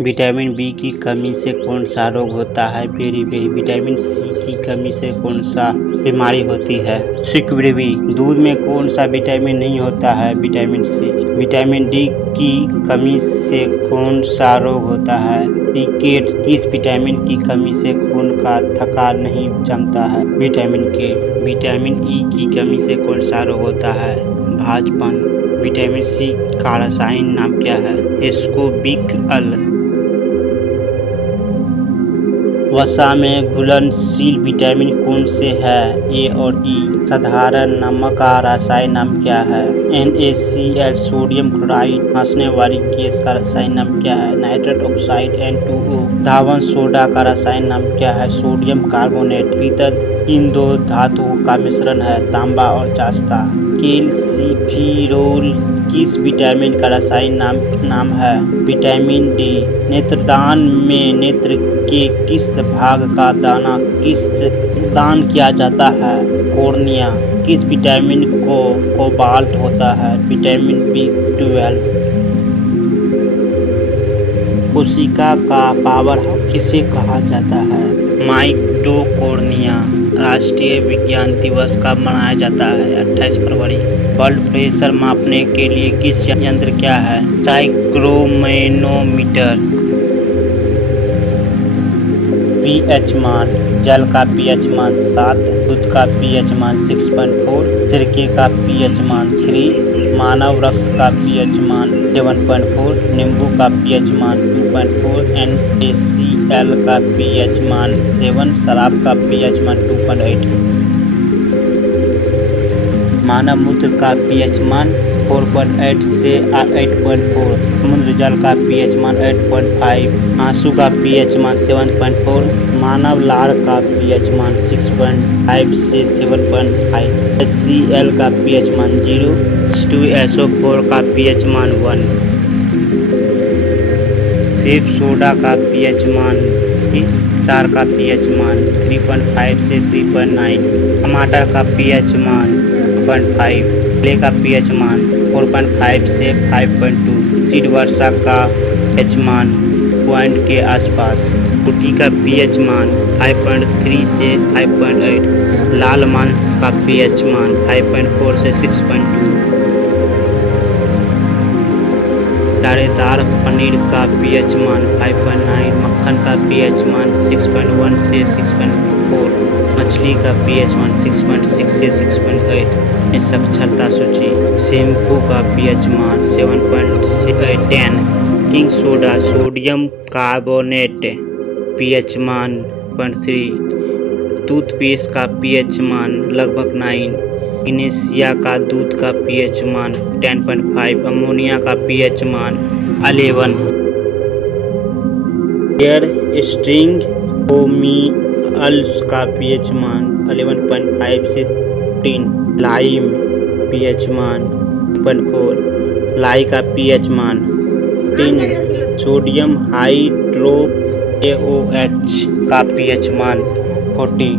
Vitamin B की कमी से कौन सा रोग होता है? बेरी विटामिन सी की कमी से कौन सा बीमारी होती है? सिकुड़बी। दूध में कौन सा विटामिन नहीं होता है? Vitamin C. विटामिन डी की कमी से कौन सा रोग होता है? रिकेट्स। किस विटामिन की कमी से खून का थक्का नहीं जमता है? विटामिन के। विटामिन ई की कमी से कौन सा रोग होता है? भाजपन। विटामिन सी का रासायनिक नाम क्या है? एस्कोर्बिक अम्ल। वसा में घुलनशील विटामिन कौन से हैं? ए और ई। साधारण नमक का रासायनिक नाम क्या है? NaCl। Sodium chloride. हंसने वाली गैस का रासायनिक नाम क्या है? Nitrous oxide N2O। धावन सोडा का रासायनिक नाम क्या है? Sodium carbonate. पीतल इन दो धातुओं का मिश्रण है, तांबा और जस्ता। कैल्सिफिरोल किस विटामिन का रासायनिक नाम है? Vitamin D. नेत्रदान में नेत्र के किस भाग का दान किया जाता है? कॉर्निया। किस विटामिन को कोबाल्ट होता है? Vitamin B12। कोशिका का पावर हाउस किसे कहा जाता है? माइटोकॉन्ड्रिया। राष्ट्रीय विज्ञान दिवस कब मनाया जाता है? 28 फरवरी। ब्लड प्रेशर मापने के लिए किस यंत्र क्या है? साइक्रोमेनोमीटर। पीएच मान। जल का पीएच मान 7, दूध का पीएच मान 6.4, सिरके का पीएच मान 3, मानव रक्त का पीएच मान 7.4, नींबू का पीएच मान 2.4, NaCl का पीएच मान 7, शराब का पीएच मान 2.8। मानव मूत्र का पीएच मान 4.8 से 8.4, समुद्र जल का पीएच मान 8.5, आंसू का पीएच मान 7.4, मानव लार का पीएच मान 6.5 से 7.5, HCl का पीएच मान 0, H2SO4 का पीएच मान 1, सेब सोडा का पीएच मान 4 का पीएच मान 3.5 से 3.9, टमाटर का पीएच मान 5, केले का पीएच मान 4.5 से 5.2, सीड वर्षा का पीएच मान पॉइंट के आसपास, रोटी का पीएच मान 5.3 से 5.8, लाल मांस का पीएच मान 5.4 से 6.2, दानेदार पनीर का पीएच मान 5.9, मक्खन का पीएच मान 6.1 से 6.4, मछली का पीएच मान 6.6 से 6.8। साक्षरता सूची। शैम्पू का पीएच मान 7.10, baking soda sodium carbonate pH मान 0.3, टूथपेस्ट का पीएच मान लगभग 9, इनेसिया का दूध का पीएच मान 10.5, अमोनिया का पीएच मान 11, एयर स्ट्रिंग ओमिअल्स का पीएच मान 11.5 से 3, लाइम पीएच मान 2.4, लाई का पीएच मान 3, सोडियम हाइड्रोक्लोराइड का पीएच मान 40।